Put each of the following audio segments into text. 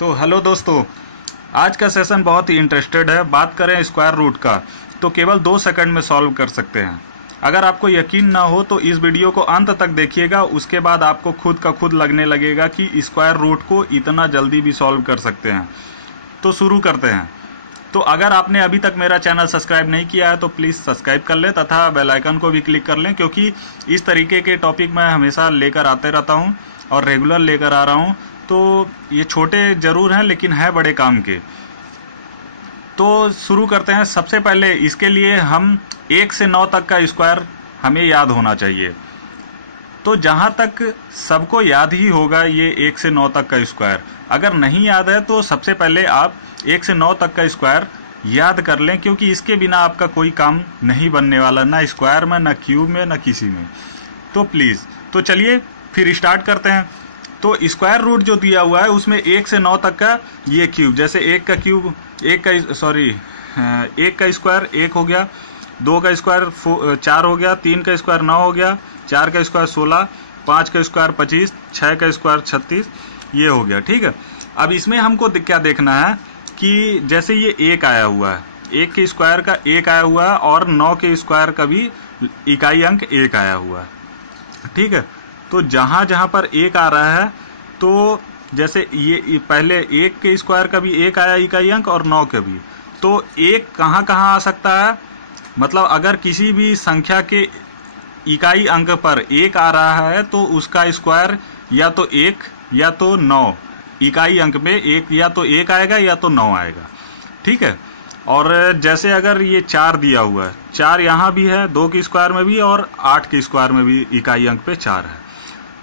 तो हेलो दोस्तों, आज का सेशन बहुत ही इंटरेस्टेड है। बात करें स्क्वायर रूट का तो केवल 2 सेकंड में सॉल्व कर सकते हैं। अगर आपको यकीन ना हो तो इस वीडियो को अंत तक देखिएगा, उसके बाद आपको खुद का खुद लगने लगेगा कि स्क्वायर रूट को इतना जल्दी भी सॉल्व कर सकते हैं। तो शुरू करते हैं। तो अगर आपने अभी तक मेरा चैनल सब्सक्राइब नहीं किया है तो प्लीज़ सब्सक्राइब कर लें तथा बेल आइकन को भी क्लिक कर लें, क्योंकि इस तरीके के टॉपिक मैं हमेशा लेकर आते रहता हूं और रेगुलर लेकर आ रहा हूं। तो ये छोटे ज़रूर हैं लेकिन है बड़े काम के। तो शुरू करते हैं। सबसे पहले इसके लिए हम 1 से 9 तक का स्क्वायर हमें याद होना चाहिए। तो जहाँ तक सबको याद ही होगा ये 1 से 9 तक का स्क्वायर। अगर नहीं याद है तो सबसे पहले आप 1 से 9 तक का स्क्वायर याद कर लें, क्योंकि इसके बिना आपका कोई काम नहीं बनने वाला, ना स्क्वायर में, ना क्यूब में, ना किसी में। तो प्लीज़, तो चलिए फिर स्टार्ट करते हैं। तो स्क्वायर रूट जो दिया हुआ है उसमें 1 से 9 तक का ये क्यूब, जैसे 1 का क्यूब 1 का स्क्वायर 1 हो गया, 2 का स्क्वायर 4 हो गया, 3 का स्क्वायर 9 हो गया, 4 का स्क्वायर 16, 5 का स्क्वायर 25, 6 का स्क्वायर 36, ये हो गया। ठीक है। अब इसमें हमको क्या देखना है कि जैसे ये 1 आया हुआ है, 1 के स्क्वायर का 1 आया हुआ है और 9 के स्क्वायर का भी इकाई अंक 1 आया हुआ है। ठीक है। तो जहाँ जहाँ पर 1 आ रहा है, तो जैसे ये पहले 1 के स्क्वायर का भी 1 आया इकाई अंक और 9 का भी, तो 1 कहाँ कहाँ आ सकता है, मतलब अगर किसी भी संख्या के इकाई अंक पर 1 आ रहा है तो उसका स्क्वायर या तो 1 या तो 9, इकाई अंक में एक या तो 1 आएगा या तो 9 आएगा। ठीक है। और जैसे अगर ये 4 दिया हुआ है, 4 यहाँ भी है, 2 के स्क्वायर में भी और 8 के स्क्वायर में भी इकाई अंक पे 4 है।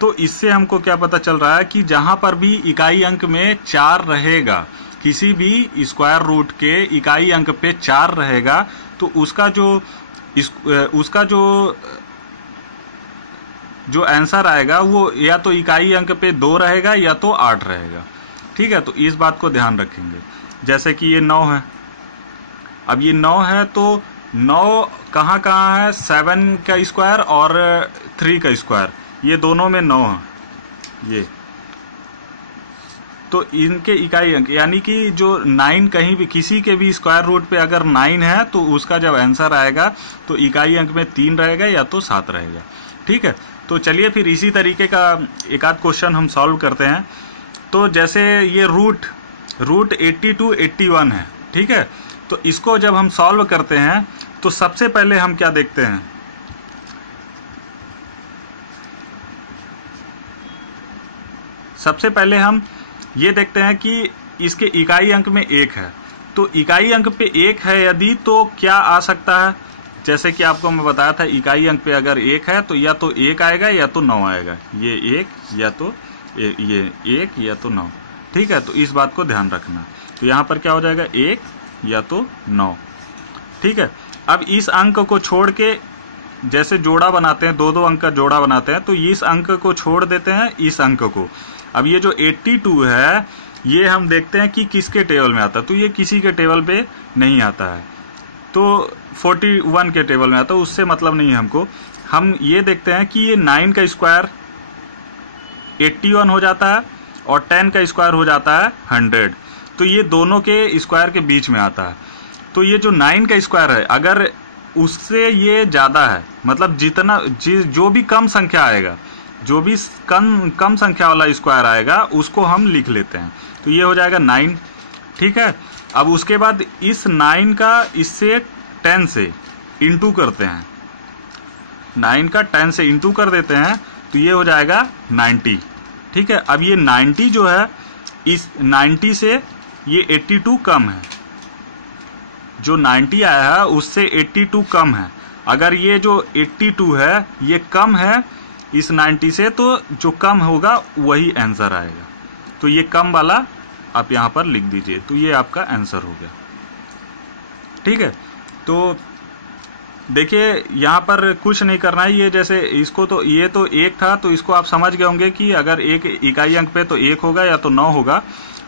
तो इससे हमको क्या पता चल रहा है कि जहाँ पर भी इकाई अंक में 4 रहेगा, किसी भी स्क्वायर रूट के इकाई अंक पे 4 रहेगा, तो उसका जो आंसर आएगा वो या तो इकाई अंक पे 2 रहेगा या तो 8 रहेगा। ठीक है। तो इस बात को ध्यान रखेंगे। जैसे कि ये 9 है, अब ये 9 है तो 9 कहाँ कहाँ है, 7 का स्क्वायर और 3 का स्क्वायर, ये दोनों में 9 है ये। तो इनके इकाई अंक यानी कि जो 9 कहीं भी किसी के भी स्क्वायर रूट पे अगर 9 है तो उसका जब आंसर आएगा तो इकाई अंक में 3 रहेगा या तो 7 रहेगा। ठीक है। तो चलिए फिर इसी तरीके का एक आध क्वेश्चन हम सॉल्व करते हैं। तो जैसे ये रूट 82 81 है। ठीक है। तो इसको जब हम सॉल्व करते हैं तो सबसे पहले हम क्या देखते हैं, सबसे पहले हम ये देखते हैं कि इसके इकाई अंक में 1 है। तो इकाई अंक पे 1 है यदि, तो क्या आ सकता है, जैसे कि आपको मैं बताया था, इकाई अंक पे अगर 1 है तो या तो 1 आएगा या तो 9 आएगा। ये 1 या तो ये 1 या तो 9। ठीक है। तो इस बात को ध्यान रखना। तो यहाँ पर क्या हो जाएगा, 1 या तो 9। ठीक है। अब इस अंक को छोड़ के जैसे जोड़ा बनाते हैं, 2 अंक का जोड़ा बनाते हैं, तो इस अंक को छोड़ देते हैं इस अंक को। अब ये जो 82 है ये हम देखते हैं कि किसके टेबल में आता है, तो ये किसी के टेबल पे नहीं आता है, तो 41 के टेबल में आता है, उससे मतलब नहीं है हमको। हम ये देखते हैं कि ये 9 का स्क्वायर 81 हो जाता है और 10 का स्क्वायर हो जाता है 100। तो ये दोनों के स्क्वायर के बीच में आता है। तो ये जो 9 का स्क्वायर है अगर उससे ये ज़्यादा है, मतलब जितना जो भी कम संख्या आएगा, जो भी कम संख्या वाला स्क्वायर आएगा उसको हम लिख लेते हैं। तो ये हो जाएगा 9। ठीक है। अब उसके बाद इस 9 का इससे 10 से इंटू करते हैं, 9 का 10 से इंटू कर देते हैं, तो ये हो जाएगा 90। ठीक है। अब ये 90 जो है, इस 90 से ये 82 कम है, जो 90 आया है उससे 82 कम है। अगर ये जो 82 है ये कम है इस 90 से, तो जो कम होगा वही आंसर आएगा। तो ये कम वाला आप यहाँ पर लिख दीजिए, तो ये आपका आंसर हो गया। ठीक है। तो देखिए यहाँ पर कुछ नहीं करना है, ये जैसे इसको तो ये तो 1 था, तो इसको आप समझ गए होंगे कि अगर एक इकाई अंक पे तो 1 होगा या तो 9 होगा।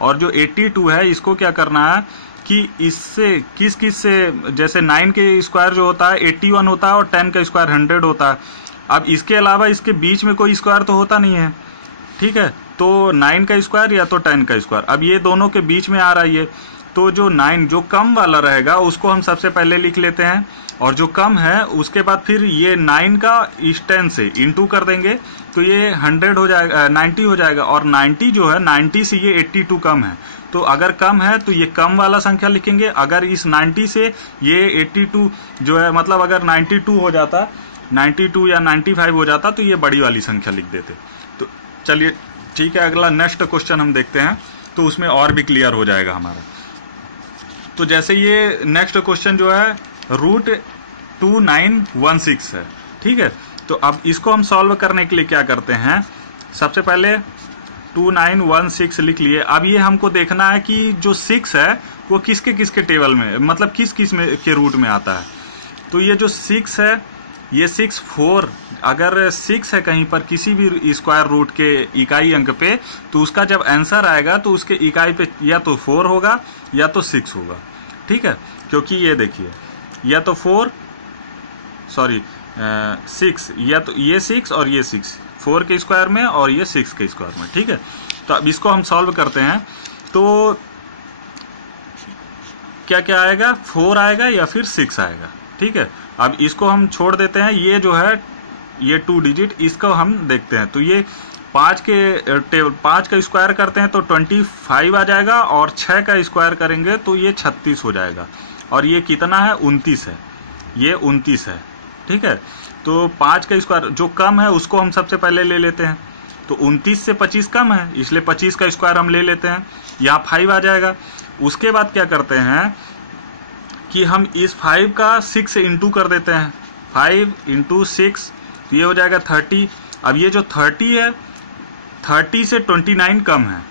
और जो 82 है इसको क्या करना है कि इससे किस से, जैसे 9 के स्क्वायर जो होता है 81 होता है और 10 का स्क्वायर 100 होता है। अब इसके अलावा इसके बीच में कोई स्क्वायर तो होता नहीं है। ठीक है। तो 9 का स्क्वायर या तो 10 का स्क्वायर। अब ये दोनों के बीच में आ रहा है ये, तो जो 9 जो कम वाला रहेगा उसको हम सबसे पहले लिख लेते हैं, और जो कम है उसके बाद फिर ये 9 का इस 10 से इंटू कर देंगे तो ये 100 हो जाएगा, 90 हो जाएगा। और 90 जो है 90 से ये 82 कम है, तो अगर कम है तो ये कम वाला संख्या लिखेंगे। अगर इस 90 से ये 82 जो है, मतलब अगर 92 हो जाता, 92 या 95 हो जाता तो ये बड़ी वाली संख्या लिख देते। तो चलिए ठीक है, अगला नेक्स्ट क्वेश्चन हम देखते हैं, तो उसमें और भी क्लियर हो जाएगा हमारा। तो जैसे ये नेक्स्ट क्वेश्चन जो है √2916 है, ठीक है। तो अब इसको हम सॉल्व करने के लिए क्या करते हैं, सबसे पहले 2916 लिख लिए। अब ये हमको देखना है कि जो 6 है वो किसके किसके टेबल में, मतलब किस किस में के रूट में आता है। तो ये जो 6 है, ये 6 4, अगर 6 है कहीं पर किसी भी स्क्वायर रूट के इकाई अंक पे, तो उसका जब आंसर आएगा तो उसके इकाई पे या तो 4 होगा या तो 6 होगा, ठीक है। क्योंकि ये देखिए, या तो 6, या तो ये 6 और ये 6, 4 के स्क्वायर में और ये 6 के स्क्वायर में, ठीक है। तो अब इसको हम सॉल्व करते हैं, तो क्या क्या आएगा, 4 आएगा या फिर 6 आएगा, ठीक है। अब इसको हम छोड़ देते हैं, ये जो है ये 2 डिजिट, इसको हम देखते हैं। तो ये 5 का स्क्वायर करते हैं तो 25 आ जाएगा, और 6 का स्क्वायर करेंगे तो ये 36 हो जाएगा। और ये कितना है, 29 है, ये 29 है, ठीक है। तो 5 का स्क्वायर जो कम है उसको हम सबसे पहले ले लेते हैं, तो 29 से 25 कम है, इसलिए 25 का स्क्वायर हम ले लेते हैं, यहाँ 5 आ जाएगा। उसके बाद क्या करते हैं कि हम इस 5 का 6 से इंटू कर देते हैं, 5 × 6, तो ये हो जाएगा 30। अब ये जो 30 है, 30 से 29 कम है,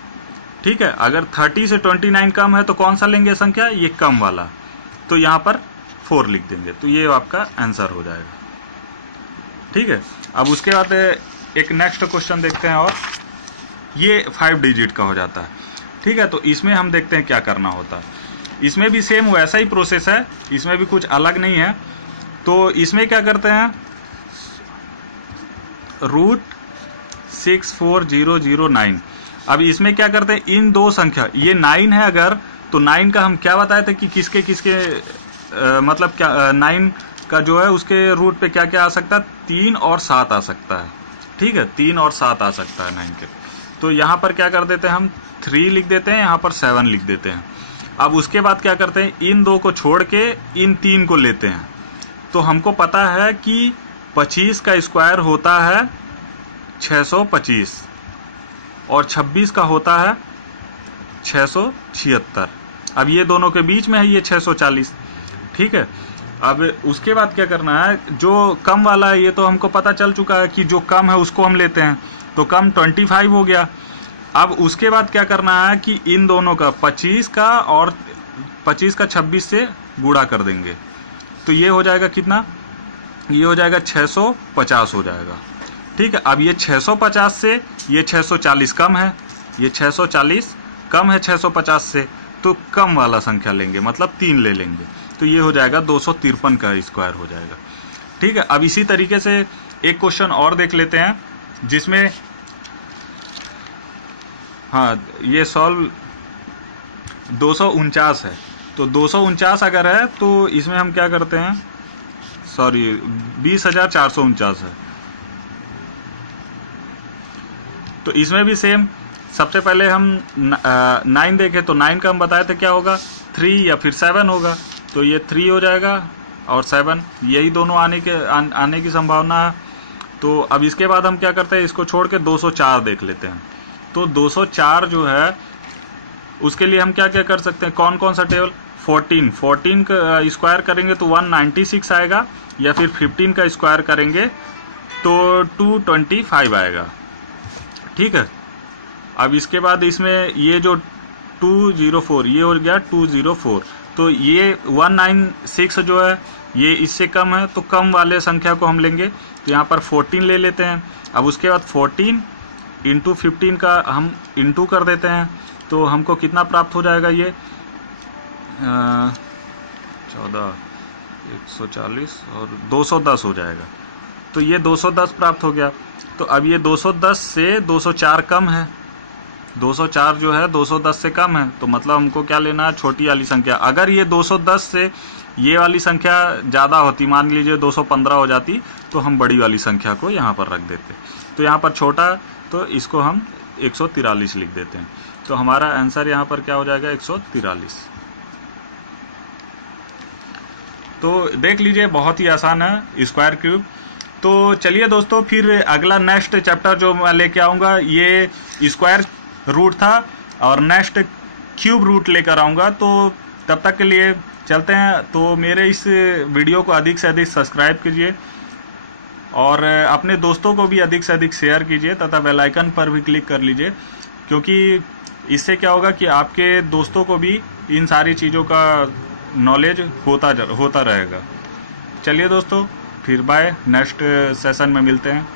ठीक है। अगर 30 से 29 कम है तो कौन सा लेंगे संख्या, ये कम वाला, तो यहाँ पर 4 लिख देंगे, तो ये आपका आंसर हो जाएगा, ठीक है। अब उसके बाद एक नेक्स्ट क्वेश्चन देखते हैं, और ये 5 डिजिट का हो जाता है, ठीक है। तो इसमें हम देखते हैं क्या करना होता है। इसमें भी सेम वैसा ही प्रोसेस है, इसमें भी कुछ अलग नहीं है। तो इसमें क्या करते हैं, √64009। अब इसमें क्या करते हैं, इन दो संख्या, ये 9 है अगर, तो 9 का हम क्या बताए थे कि किसके किसके मतलब क्या 9 का जो है उसके रूट पे क्या क्या आ सकता है, 3 और 7 आ सकता है, ठीक है। 3 और 7 आ सकता है 9 के। तो यहाँ पर क्या कर देते हैं, हम 3 लिख देते हैं, यहाँ पर 7 लिख देते हैं। अब उसके बाद क्या करते हैं, इन 2 को छोड़ के इन 3 को लेते हैं। तो हमको पता है कि 25 का स्क्वायर होता है 625, और 26 का होता है 676। अब ये दोनों के बीच में है ये 640, ठीक है। अब उसके बाद क्या करना है, जो कम वाला है ये तो हमको पता चल चुका है कि जो कम है उसको हम लेते हैं, तो कम 25 हो गया। अब उसके बाद क्या करना है कि इन दोनों का 25 का और 25 का 26 से गुणा कर देंगे, तो ये हो जाएगा कितना, ये हो जाएगा 650 हो जाएगा, ठीक है। अब ये 650 से ये 640 कम है, ये 640 कम है 650 से, तो कम वाला संख्या लेंगे, मतलब 3 ले लेंगे, तो ये हो जाएगा 253 का स्क्वायर हो जाएगा, ठीक है। अब इसी तरीके से एक क्वेश्चन और देख लेते हैं, जिसमें हाँ ये सॉल्व 249 है। तो 249 अगर है तो इसमें हम क्या करते हैं, 20,449 है। तो इसमें भी सेम, सबसे पहले हम 9 देखें तो 9 का हम बताए थे क्या होगा, 3 या फिर 7 होगा, तो ये 3 हो जाएगा और 7, यही दोनों आने की संभावना है। तो अब इसके बाद हम क्या करते हैं, इसको छोड़ के 204 देख लेते हैं। तो 204 जो है उसके लिए हम क्या क्या कर सकते हैं, कौन कौन सा टेबल, 14 का स्क्वायर करेंगे तो 196 आएगा, या फिर 15 का स्क्वायर करेंगे तो 225 आएगा, ठीक है। अब इसके बाद इसमें ये जो 204 ये हो गया 204, तो ये 196 जो है ये इससे कम है, तो कम वाले संख्या को हम लेंगे, तो यहाँ पर 14 ले लेते हैं। अब उसके बाद 14 × 15 का हम इंटू कर देते हैं, तो हमको कितना प्राप्त हो जाएगा, ये 14 140 और 210 हो जाएगा। तो ये 210 प्राप्त हो गया। तो अब ये 210 से 204 कम है, 204 जो है 210 से कम है, तो मतलब हमको क्या लेना है, छोटी वाली संख्या। अगर ये 210 से ये वाली संख्या ज़्यादा होती, मान लीजिए 215 हो जाती, तो हम बड़ी वाली संख्या को यहाँ पर रख देते। तो यहाँ पर छोटा, तो इसको हम 143 लिख देते हैं। तो हमारा आंसर यहाँ पर क्या हो जाएगा, 143। तो देख लीजिए बहुत ही आसान है स्क्वायर क्यूब। तो चलिए दोस्तों, फिर अगला नेक्स्ट चैप्टर जो मैं लेके आऊँगा ये स्क्वायर रूट था, और नेक्स्ट क्यूब रूट लेकर आऊँगा। तो तब तक के लिए चलते हैं। तो मेरे इस वीडियो को अधिक से अधिक सब्सक्राइब कीजिए और अपने दोस्तों को भी अधिक से अधिक शेयर कीजिए तथा बेल आइकन पर भी क्लिक कर लीजिए, क्योंकि इससे क्या होगा कि आपके दोस्तों को भी इन सारी चीज़ों का नॉलेज होता रहेगा। चलिए दोस्तों, फिर बाय, नेक्स्ट सेशन में मिलते हैं।